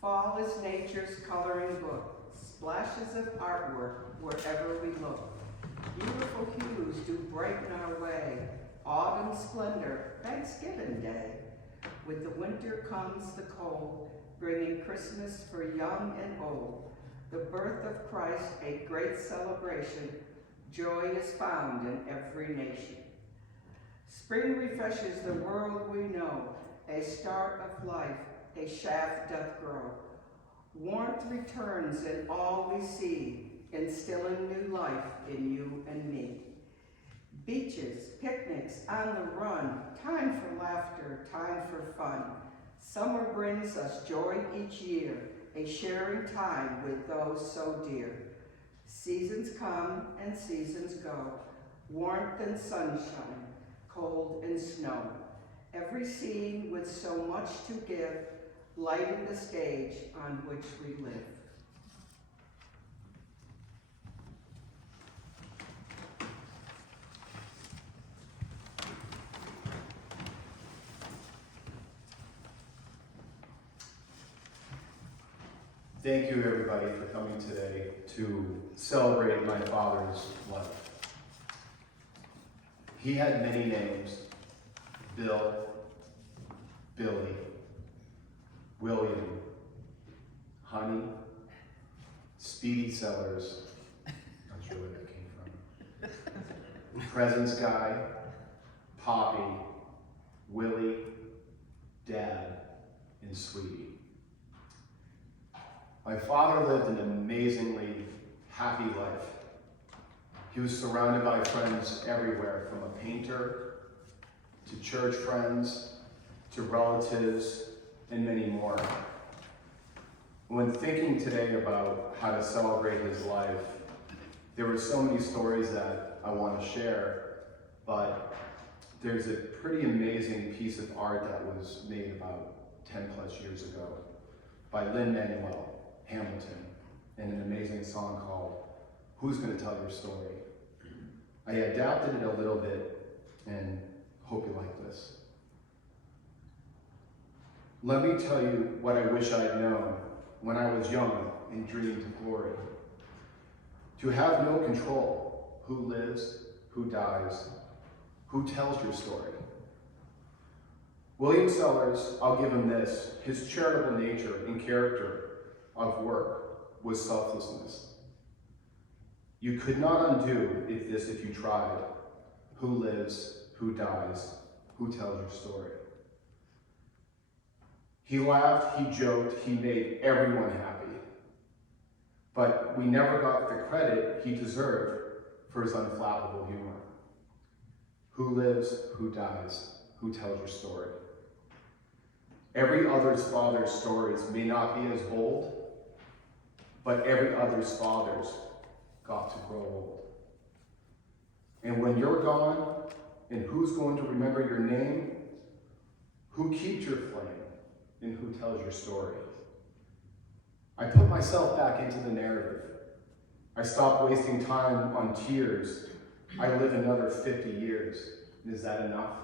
Fall is nature's coloring book, splashes of artwork wherever we look. Beautiful hues do brighten our way, autumn splendor, Thanksgiving Day. With the winter comes the cold, bringing Christmas for young and old. The birth of Christ, a great celebration, joy is found in every nation. Spring refreshes the world we know, a start of life, a shaft doth grow. Warmth returns in all we see, instilling new life in you and me. Beaches, picnics, on the run, time for laughter, time for fun. Summer brings us joy each year, a sharing time with those so dear. Seasons come and seasons go, warmth and sunshine, cold and snow. Every scene with so much to give, lighting the stage on which we live. Thank you, everybody, for coming today to celebrate my father's life. He had many names: Bill, Billy, William, Honey, Speedy Sellers, not sure where that came from, Presents Guy, Poppy, Willie, Dad, and Sweetie. My father lived an amazingly happy life. He was surrounded by friends everywhere, from a painter, to church friends, to relatives, and many more. When thinking today about how to celebrate his life, there were so many stories that I want to share, but there's a pretty amazing piece of art that was made about 10 plus years ago by Lin-Manuel Hamilton, and an amazing song called Who's Gonna Tell Your Story? I adapted it a little bit and hope you like this. Let me tell you what I wish I'd known when I was young and dreamed of glory. To have no control, who lives, who dies, who tells your story. William Sellers, I'll give him this, his charitable nature and character of work was selflessness. You could not undo if you tried. Who lives, who dies, who tells your story. He laughed, he joked, he made everyone happy. But we never got the credit he deserved for his unflappable humor. Who lives, who dies, who tells your story. Every other's father's stories may not be as bold, but every other's fathers got to grow old. And when you're gone, and who's going to remember your name? Who keeps your flame, and who tells your story? I put myself back into the narrative. I stopped wasting time on tears. I live another 50 years. Is that enough?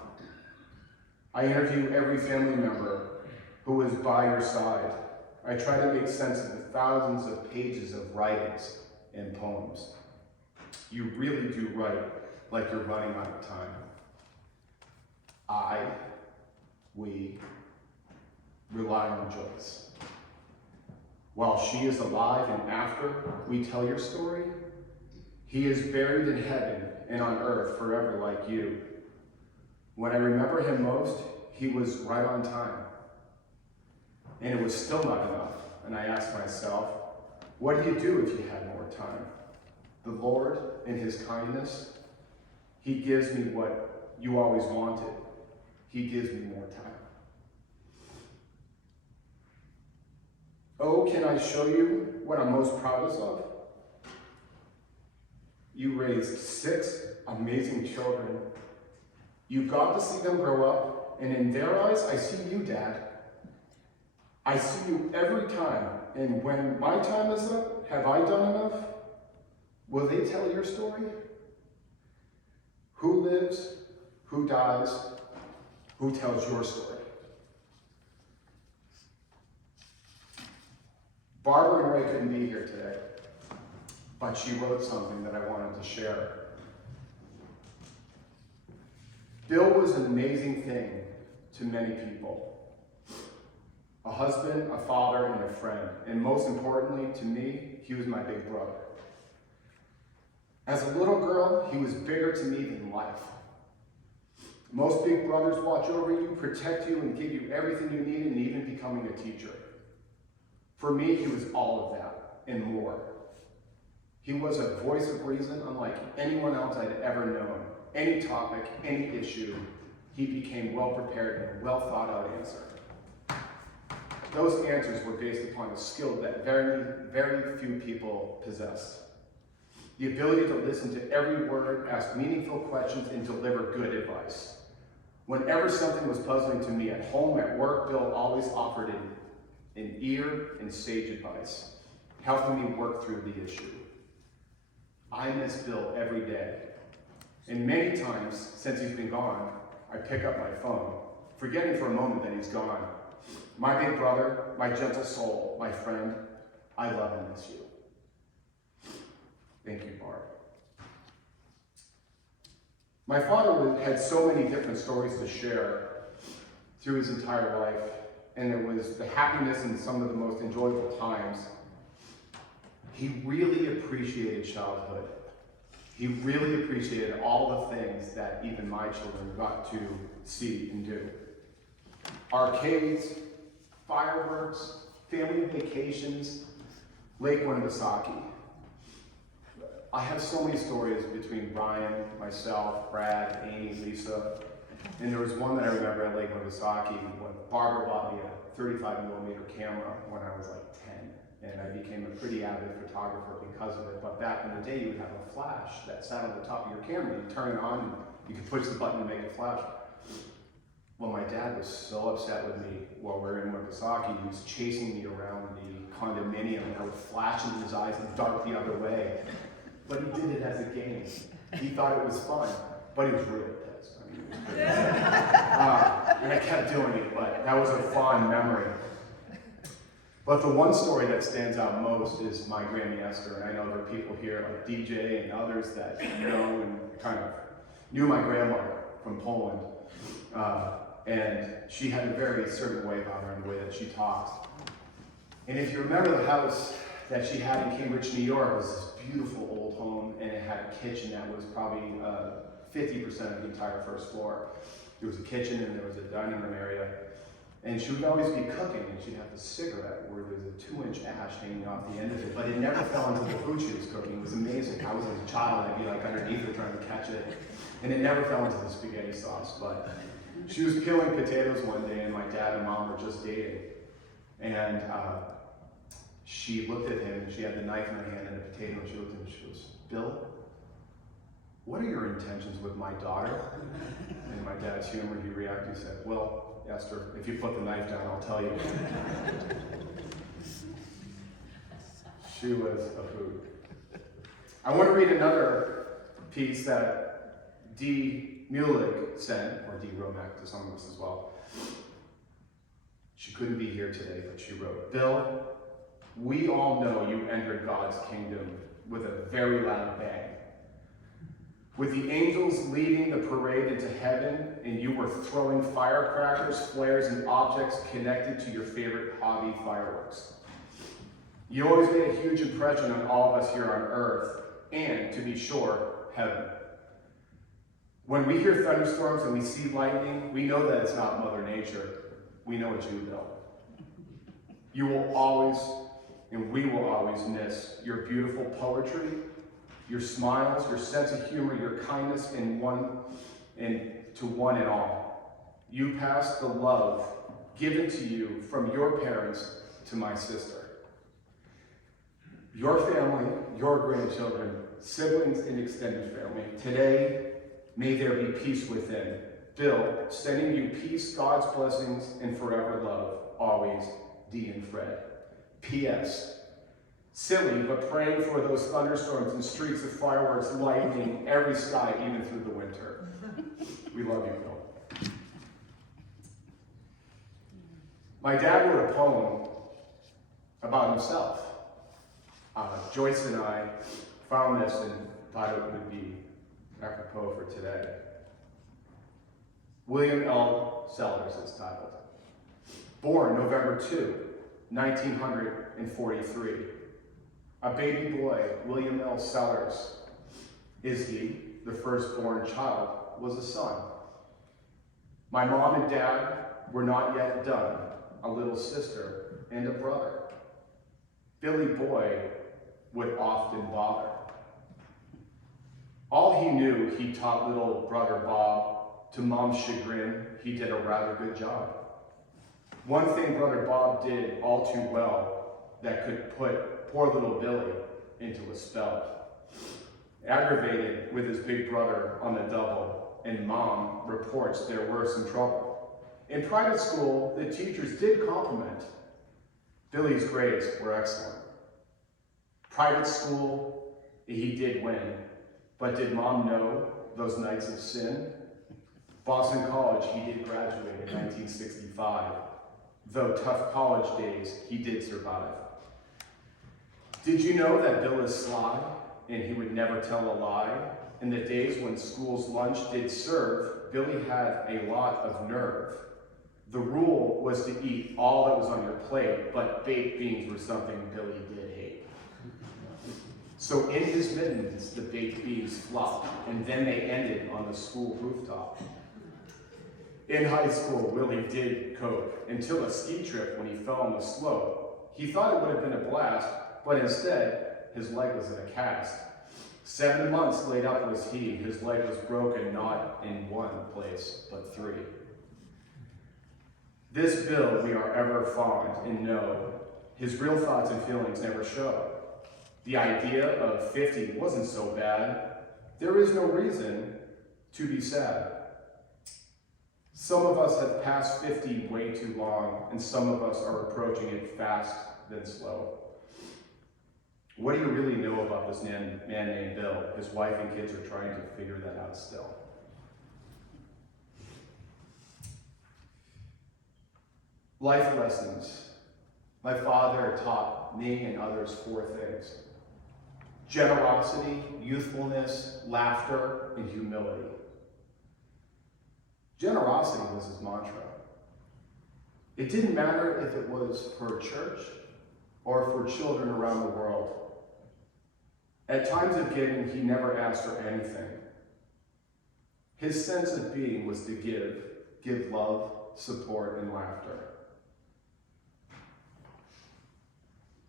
I interview every family member who is by your side. I try to make sense of the thousands of pages of writings and poems. You really do write like you're running out of time. We rely on Joyce. While she is alive and after we tell your story, he is buried in heaven and on earth forever like you. When I remember him most, he was right on time. And it was still not enough. And I asked myself, what do you do if you had more time? The Lord, in his kindness, he gives me what you always wanted. He gives me more time. Oh, can I show you what I'm most proudest of? You raised 6 amazing children. You got to see them grow up, and in their eyes, I see you, Dad. I see you every time, and when my time is up, have I done enough? Will they tell your story? Who lives, who dies, who tells your story? Barbara and Ray couldn't be here today, but she wrote something that I wanted to share. Bill was an amazing thing to many people. A husband, a father, and a friend. And most importantly to me, he was my big brother. As a little girl, he was bigger to me than life. Most big brothers watch over you, protect you, and give you everything you need, and even becoming a teacher. For me, he was all of that and more. He was a voice of reason unlike anyone else I'd ever known. Any topic, any issue, he became well-prepared and a well-thought-out answer. Those answers were based upon a skill that very, very few people possess. The ability to listen to every word, ask meaningful questions, and deliver good advice. Whenever something was puzzling to me at home, at work, Bill always offered an ear and sage advice, helping me work through the issue. I miss Bill every day. And many times since he's been gone, I pick up my phone, forgetting for a moment that he's gone. My big brother, my gentle soul, my friend, I love and miss you. Thank you, Barb. My father had so many different stories to share through his entire life, and it was the happiness and some of the most enjoyable times. He really appreciated childhood. He really appreciated all the things that even my children got to see and do. Arcades, fireworks, family vacations, Lake Winnipesaukee. I have so many stories between Brian, myself, Brad, Amy, Lisa, and there was one that I remember at Lake Winnipesaukee when Barbara bought me a 35mm camera when I was like 10, and I became a pretty avid photographer because of it. But back in the day, you would have a flash that sat on the top of your camera. You turn it on, and you could push the button to make it flash. Well, my dad was so upset with me while we were in Winnipesaukee. He was chasing me around the condominium, and I would flash into his eyes and dart the other way. But he did it as a game. He thought it was fun, but he was really pissed. I mean, he was pretty upset. And I kept doing it, but that was a fond memory. But the one story that stands out most is my Granny Esther, and I know there are people here like DJ and others that know and kind of knew my grandmother from Poland. And she had a very certain way about her and the way that she talked. And if you remember the house that she had in Cambridge, New York, was this beautiful old home, and it had a kitchen that was probably 50% of the entire first floor. There was a kitchen and there was a dining room area. And she would always be cooking, and she'd have a cigarette where there was a 2-inch ash hanging off the end of it, but it never fell into the food she was cooking. It was amazing. I was a child, I'd be like underneath her trying to catch it, and it never fell into the spaghetti sauce. But she was peeling potatoes one day, and my dad and mom were just dating. And she looked at him, and she had the knife in her hand and a potato, and she looked at him and she goes, "Bill, what are your intentions with my daughter?" And my dad's humor, he reacted, he said, "Well, Esther, if you put the knife down, I'll tell you." She was a hoot. I want to read another piece that Dee Mueller sent, or Dee Romack to some of us as well. She couldn't be here today, but she wrote, "Bill, we all know you entered God's kingdom with a very loud bang. With the angels leading the parade into heaven, and you were throwing firecrackers, flares, and objects connected to your favorite hobby, fireworks. You always made a huge impression on all of us here on earth, and, to be sure, heaven. When we hear thunderstorms and we see lightning, we know that it's not Mother Nature. We know it's you, Bill. You will always, and we will always miss your beautiful poetry, your smiles, your sense of humor, your kindness to one and all. You passed the love given to you from your parents to my sister. Your family, your grandchildren, siblings, and extended family. Today, may there be peace within. Bill, sending you peace, God's blessings, and forever love. Always, Dee and Fred. P.S. Silly, but praying for those thunderstorms and streaks of fireworks lightning every sky, even through the winter. We love you, Bill." My dad wrote a poem about himself. Joyce and I found this and thought it would be apropos for today. William L. Sellers is titled. Born November 2, 1943. A baby boy, William L. Sellers, is he, the firstborn child, was a son. My mom and dad were not yet done, a little sister and a brother. Billy Boy would often bother. All he knew, he taught little brother Bob. To Mom's chagrin, he did a rather good job. One thing brother Bob did all too well that could put poor little Billy into a spell. Aggravated with his big brother on the double, and Mom reports there were some trouble. In private school, the teachers did compliment. Billy's grades were excellent. Private school, he did win, but did Mom know those nights of sin? Boston College, he did graduate in 1965. Though tough college days, he did survive. Did you know that Bill is sly, and he would never tell a lie? In the days when school's lunch did serve, Billy had a lot of nerve. The rule was to eat all that was on your plate, but baked beans were something Billy did hate. So in his mittens, the baked beans flopped, and then they ended on the school rooftop. In high school, Willie did cope until a ski trip when he fell on the slope. He thought it would have been a blast, but instead, his leg was in a cast. 7 months laid up was he. His leg was broken not in one place, but 3. This Bill we are ever fond and know, his real thoughts and feelings never show. The idea of 50 wasn't so bad. There is no reason to be sad. Some of us have passed 50 way too long, and some of us are approaching it fast then slow. What do you really know about this man named Bill? His wife and kids are trying to figure that out still. Life lessons. My father taught me and others 4 things. Generosity, youthfulness, laughter, and humility. Generosity was his mantra. It didn't matter if it was for a church or for children around the world. At times of giving, he never asked for anything. His sense of being was to give love, support, and laughter.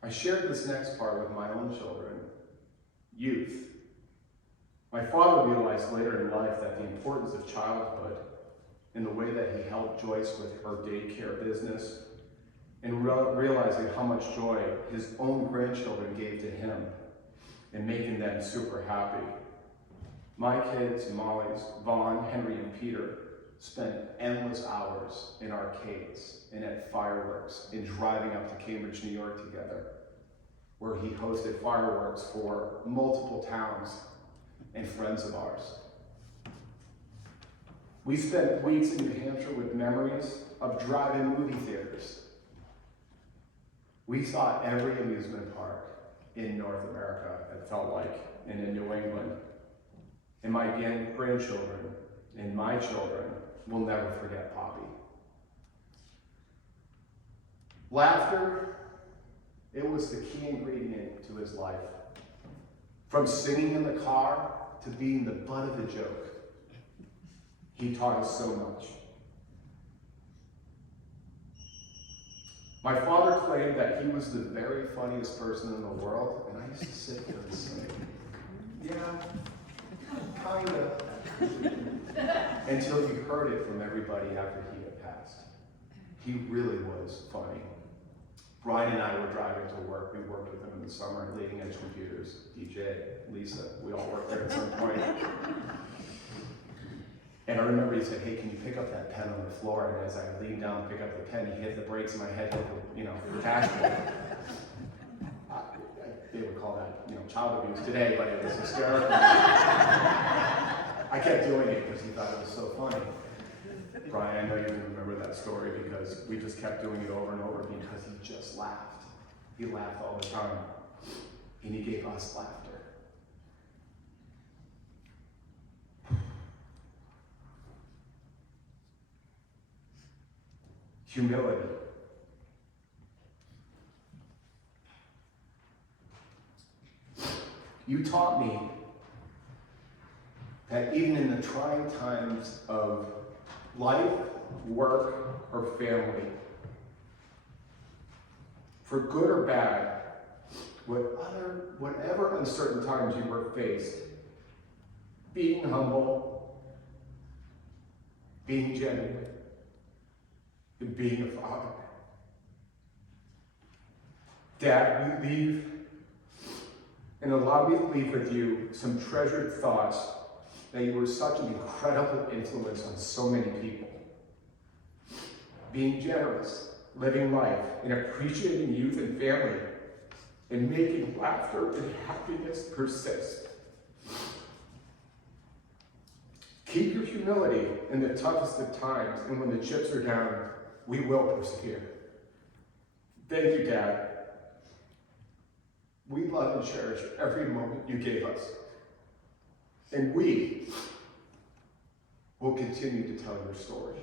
I shared this next part with my own children, youth. My father realized later in life that the importance of childhood in the way that he helped Joyce with her daycare business, and realizing how much joy his own grandchildren gave to him and making them super happy. My kids, Molly's, Vaughn, Henry, and Peter, spent endless hours in arcades and at fireworks and driving up to Cambridge, New York together, where he hosted fireworks for multiple towns and friends of ours. We spent weeks in New Hampshire with memories of drive-in movie theaters. We saw every amusement park in North America, it felt like, and in New England. And my grandchildren and my children will never forget Poppy. Laughter, it was the key ingredient to his life. From singing in the car to being the butt of the joke. He taught us so much. My father claimed that he was the very funniest person in the world, and I used to sit there and say, yeah, kinda. Until you heard it from everybody after he had passed. He really was funny. Brian and I were driving to work. We worked with him in the summer at Leading Edge Computers. DJ, Lisa, we all worked there at some point. And I remember he said, hey, can you pick up that pen on the floor? And as I leaned down to pick up the pen, he hit the brakes and my head hit the dashboard. They would call that, child abuse today, but it was hysterical. I kept doing it because he thought it was so funny. Brian, I know you can remember that story because we just kept doing it over and over because he just laughed. He laughed all the time. and he gave us laughter. Humility. You taught me that even in the trying times of life, work, or family, for good or bad, whatever uncertain times you were faced, being humble, being genuine, and being a father. Dad, we leave, and allow me to leave with you some treasured thoughts that you were such an incredible influence on so many people. Being generous, living life, and appreciating youth and family, and making laughter and happiness persist. Keep your humility in the toughest of times, and when the chips are down, we will persevere. Thank you, Dad. We love and cherish every moment you gave us. And we will continue to tell your story.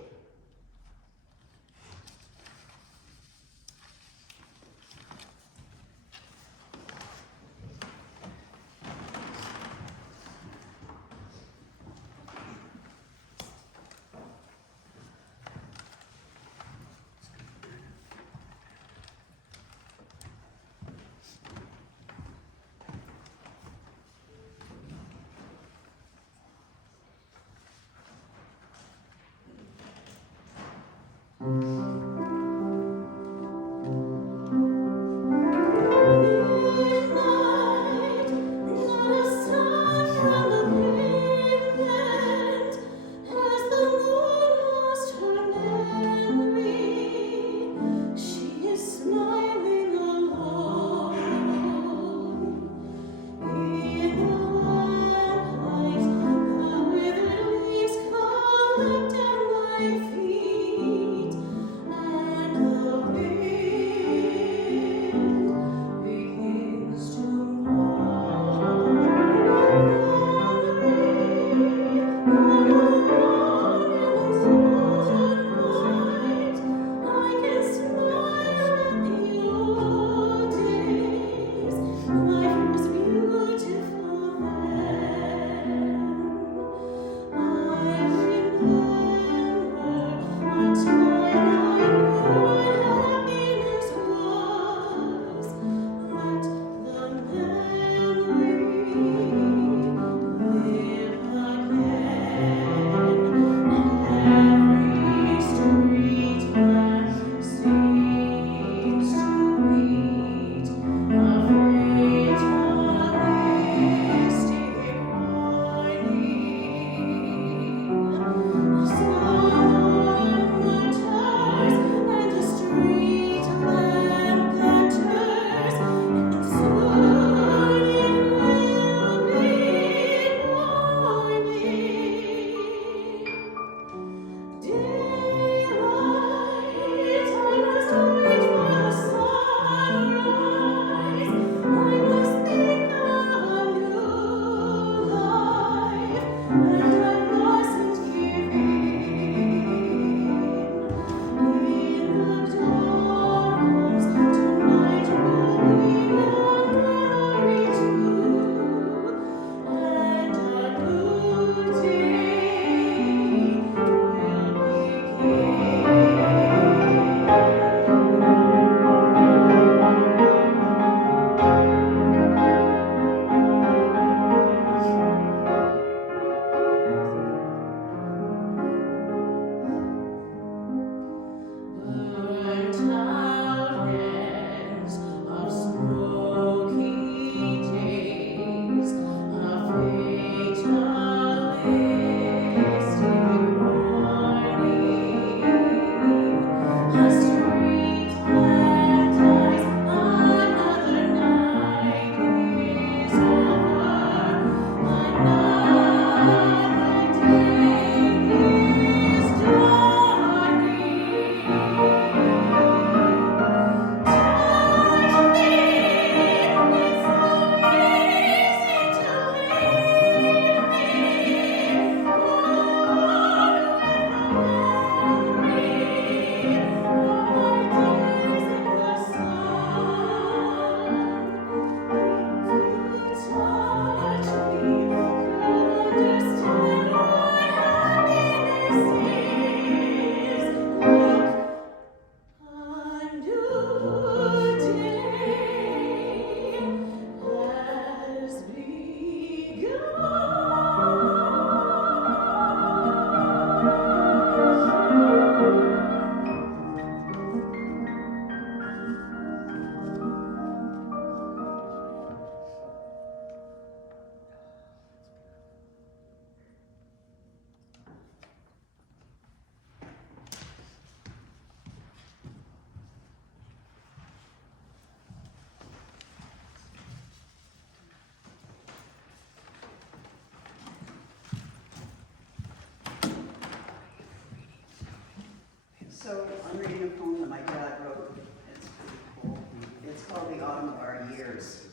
autumn of our years.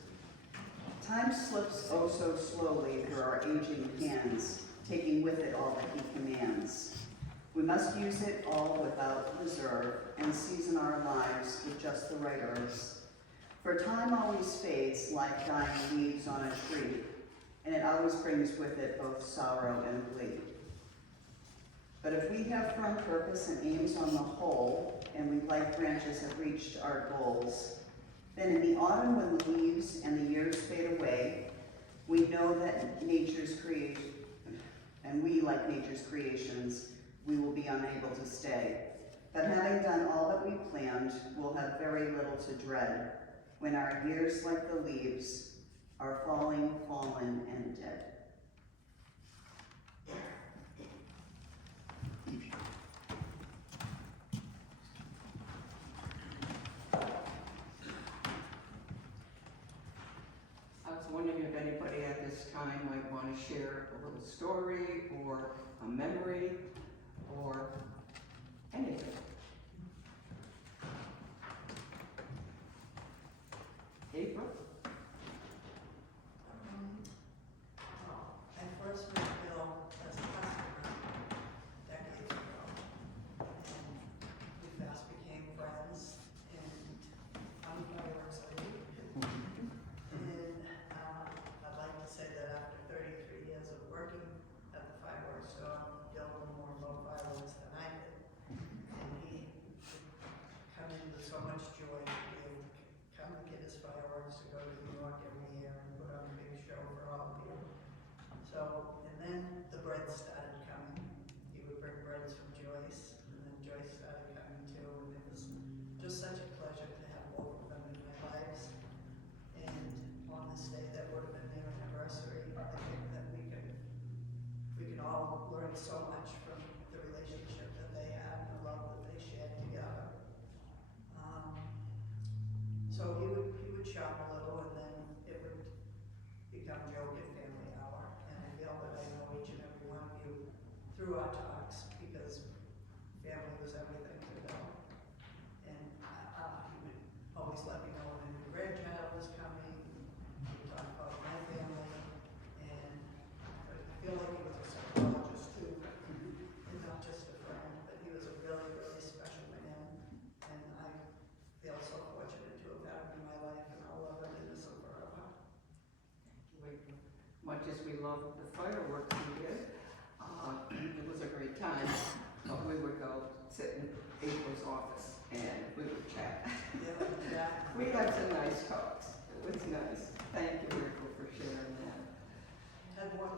Time slips oh so slowly through our aging hands, taking with it all that he commands. We must use it all without reserve and season our lives with just the right herbs. For time always fades like dying leaves on a tree, and it always brings with it both sorrow and glee. But if we have firm purpose and aims on the whole, and we like branches have reached our goals, then in the autumn when the leaves and the years fade away, we know that nature's creation, and we, like nature's creations, we will be unable to stay. But having done all that we planned, we'll have very little to dread when our years, like the leaves, are falling, fallen, and dead. I was wondering if anybody at this time might want to share a little story or a memory or anything. April? I first met Bill as a customer decades ago, and we fast became friends, and I'm a fireworks lady. And I'd like to say that after 33 years of working at the fireworks store, Bill knew more about fireworks than I did. And he would come in with so much joy to be able to come and get his fireworks to go to New York every year and put on a big show for all of you. So, and then the bread started coming. He would bring breads from Joyce, and then Joyce started coming too, and it was just such a pleasure to have both of them in my lives. And on this day that would have been their anniversary, I think that we can all learn so much from the relationship that they had and the love that they shared together. So he would shop a little, and then it would become joke at family hour. And I feel that I know each and every one of you through our talks, because family was everything to Bill. And he would always let me know when a new grandchild was coming. He would talk about my family, and I feel like he was a psychologist too, and not just a friend, but he was a really, really special man. And I feel so fortunate to have had him in my life, and I'll love him and miss him forever. Much as we loved the fireworks we did, it was a great time, but we would go sit in April's office and we would chat. Yeah, exactly. We had some nice talks. It was nice. Thank you, April, for sharing that. Had one